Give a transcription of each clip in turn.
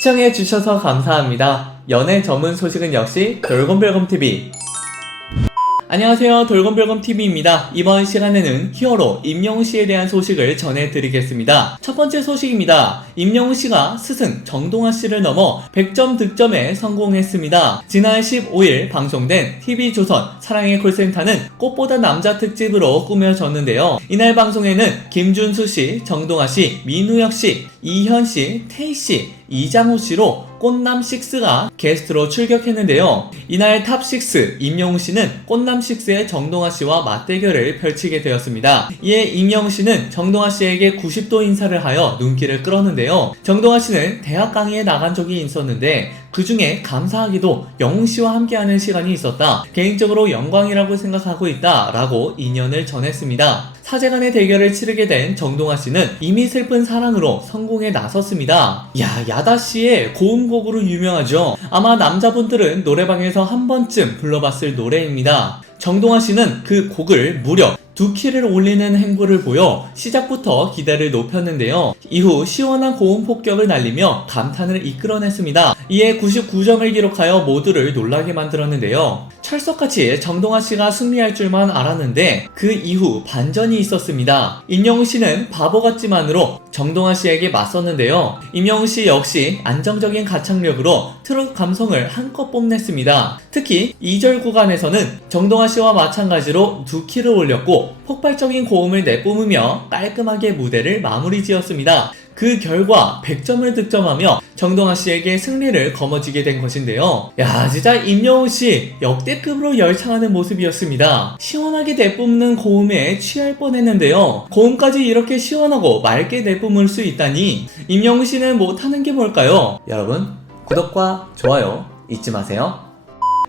시청해 주셔서 감사합니다. 연애 전문 소식은 역시 돌곰별곰TV. 안녕하세요. 돌곰별곰TV입니다. 이번 시간에는 히어로 임영웅 씨에 대한 소식을 전해드리겠습니다. 첫 번째 소식입니다. 임영웅 씨가 스승 정동아 씨를 넘어 100점 득점에 성공했습니다. 지난 15일 방송된 TV조선 사랑의 콜센터는 꽃보다 남자 특집으로 꾸며졌는데요. 이날 방송에는 김준수 씨, 정동아 씨, 민우혁 씨, 이현 씨, 태희 씨, 이장호 씨로 꽃남6가 게스트로 출격했는데요. 이날 탑6 임영웅 씨는 꽃남6의 정동아 씨와 맞대결을 펼치게 되었습니다. 이에 임영웅 씨는 정동아 씨에게 90도 인사를 하여 눈길을 끌었는데요. 정동아 씨는 대학 강의에 나간 적이 있었는데 그 중에 감사하게도 영웅 씨와 함께하는 시간이 있었다. 개인적으로 영광이라고 생각하고 있다. 라고 인연을 전했습니다. 사제 간의 대결을 치르게 된 정동아 씨는 이미 슬픈 사랑으로 성공에 나섰습니다. 야, 야다 씨의 고음곡으로 유명하죠. 아마 남자분들은 노래방에서 한 번쯤 불러봤을 노래입니다. 정동아 씨는 그 곡을 무려 두 키를 올리는 행보를 보여 시작부터 기대를 높였는데요. 이후 시원한 고음 폭격을 날리며 감탄을 이끌어냈습니다. 이에 99점을 기록하여 모두를 놀라게 만들었는데요. 철석같이 정동아 씨가 승리할 줄만 알았는데 그 이후 반전이 있었습니다. 임영웅 씨는 바보 같지만으로 정동아 씨에게 맞섰는데요. 임영웅 씨 역시 안정적인 가창력으로 트롯 감성을 한껏 뽐냈습니다. 특히 2절 구간에서는 정동아 씨와 마찬가지로 두 키를 올렸고 폭발적인 고음을 내뿜으며 깔끔하게 무대를 마무리 지었습니다. 그 결과 100점을 득점하며 정동아 씨에게 승리를 거머쥐게 된 것인데요. 야, 진짜 임영웅 씨 역대급으로 열창하는 모습이었습니다. 시원하게 내뿜는 고음에 취할 뻔했는데요. 고음까지 이렇게 시원하고 맑게 내뿜을 수 있다니 임영웅 씨는 못하는 게 뭘까요? 여러분, 구독과 좋아요 잊지 마세요.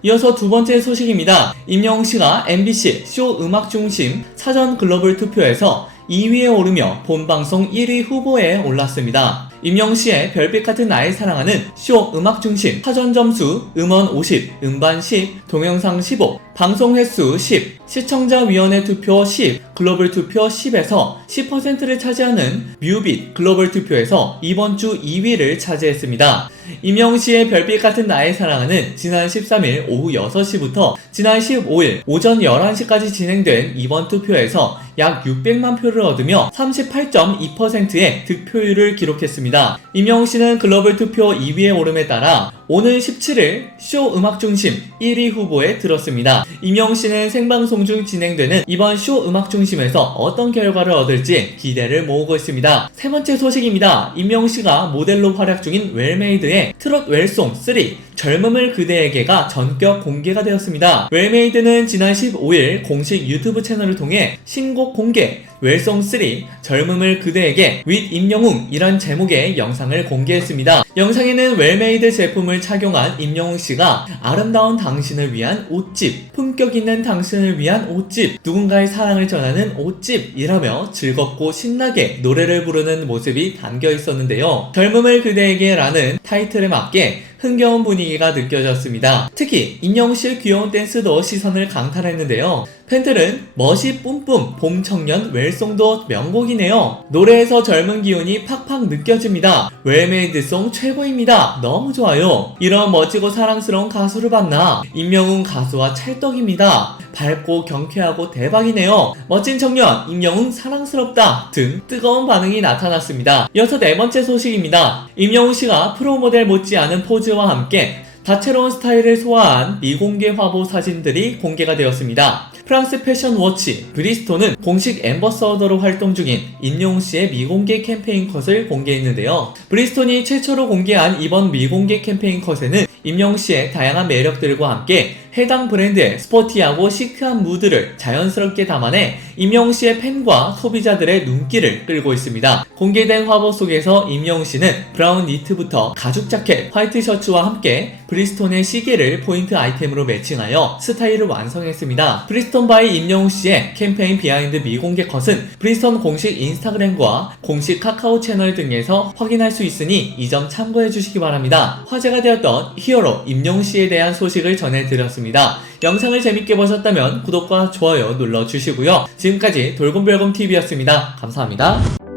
이어서 두 번째 소식입니다. 임영웅 씨가 MBC 쇼 음악 중심 사전 글로벌 투표에서 2위에 오르며 본방송 1위 후보에 올랐습니다. 임영웅 씨의 별빛 같은 나의 사랑하는 쇼 음악 중심 사전 점수 음원 50, 음반 10, 동영상 15, 방송 횟수 10, 시청자 위원회 투표 10, 글로벌 투표 10에서 10%를 차지하는 뮤빗 글로벌 투표에서 이번 주 2위를 차지했습니다. 임영웅 씨의 별빛 같은 나의 사랑은 지난 13일 오후 6시부터 지난 15일 오전 11시까지 진행된 이번 투표에서 약 600만 표를 얻으며 38.2%의 득표율을 기록했습니다. 임영웅 씨는 글로벌 투표 2위에 오름에 따라 오늘 17일 쇼 음악 중심 1위 후보에 들었습니다. 임영웅 씨는 생방송 중 진행되는 이번 쇼 음악 중심에서 어떤 결과를 얻을지 기대를 모으고 있습니다. 세 번째 소식입니다. 임영웅 씨가 모델로 활약 중인 웰메이드의 트롯 웰송 3 젊음을 그대에게가 전격 공개가 되었습니다. 웰메이드는 지난 15일 공식 유튜브 채널을 통해 신곡 공개 웰송 3 젊음을 그대에게 윗 임영웅 이란 제목의 영상을 공개했습니다. 영상에는 웰메이드 제품을 착용한 임영웅 씨가 아름다운 당신을 위한 옷집, 품격 있는 당신을 위한 옷집, 누군가의 사랑을 전하는 옷집이라며 즐겁고 신나게 노래를 부르는 모습이 담겨 있었는데요. 젊음을 그대에게라는 타이틀에 맞게 흥겨운 분위기가 느껴졌습니다. 특히 임영웅 귀여운 댄스도 시선을 강탈했는데요. 팬들은 멋이 뿜뿜 봄 청년 웰송도 명곡이네요. 노래에서 젊은 기운이 팍팍 느껴집니다. 웰메이드송 최고입니다. 너무 좋아요. 이런 멋지고 사랑스러운 가수를 봤나? 임영웅 가수와 찰떡입니다. 밝고 경쾌하고 대박이네요. 멋진 청년 임영웅 사랑스럽다 등 뜨거운 반응이 나타났습니다. 이어서 네 번째 소식입니다. 임영웅 씨가 프로모델 못지않은 포즈와 함께 다채로운 스타일을 소화한 미공개 화보 사진들이 공개가 되었습니다. 프랑스 패션 워치 브리스톤은 공식 엠버서더로 활동 중인 임영웅 씨의 미공개 캠페인 컷을 공개했는데요. 브리스톤이 최초로 공개한 이번 미공개 캠페인 컷에는 임영웅 씨의 다양한 매력들과 함께 해당 브랜드의 스포티하고 시크한 무드를 자연스럽게 담아내 임영웅 씨의 팬과 소비자들의 눈길을 끌고 있습니다. 공개된 화보 속에서 임영웅 씨는 브라운 니트부터 가죽 자켓, 화이트 셔츠와 함께 브리스톤의 시계를 포인트 아이템으로 매칭하여 스타일을 완성했습니다. 브리스톤 바이 임영웅 씨의 캠페인 비하인드 미공개 컷은 브리스톤 공식 인스타그램과 공식 카카오 채널 등에서 확인할 수 있으니 이 점 참고해 주시기 바랍니다. 화제가 되었던 히어로 임영웅 씨에 대한 소식을 전해드렸습니다. 영상을 재밌게 보셨다면 구독과 좋아요 눌러주시고요. 지금까지 돌곰별곰TV였습니다. 감사합니다.